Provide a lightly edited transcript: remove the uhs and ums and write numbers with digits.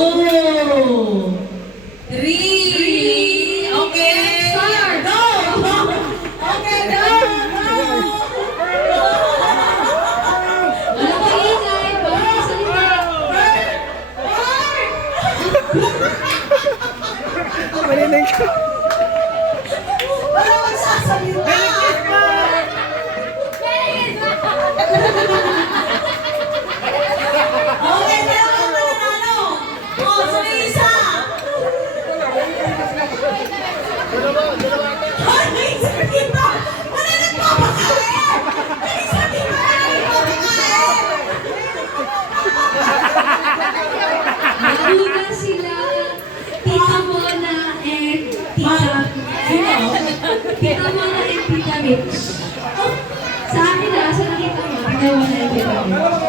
2, 3. Okay. Start. Go. Okay, go. Wala pa ingay, bawal salita. Marinig ka. Wala magsasalita. Okay, meron ka mananalo. Oh, so isa. Ay, may isa kita. Wala nagpapakain. May isa kita. Nagpapakain. Nauna sila, Tita Mona and Tita... Sino? Tita Mona and Tita Rich. Sa akin sa nakita mo, Tita Mona and Tita Rich.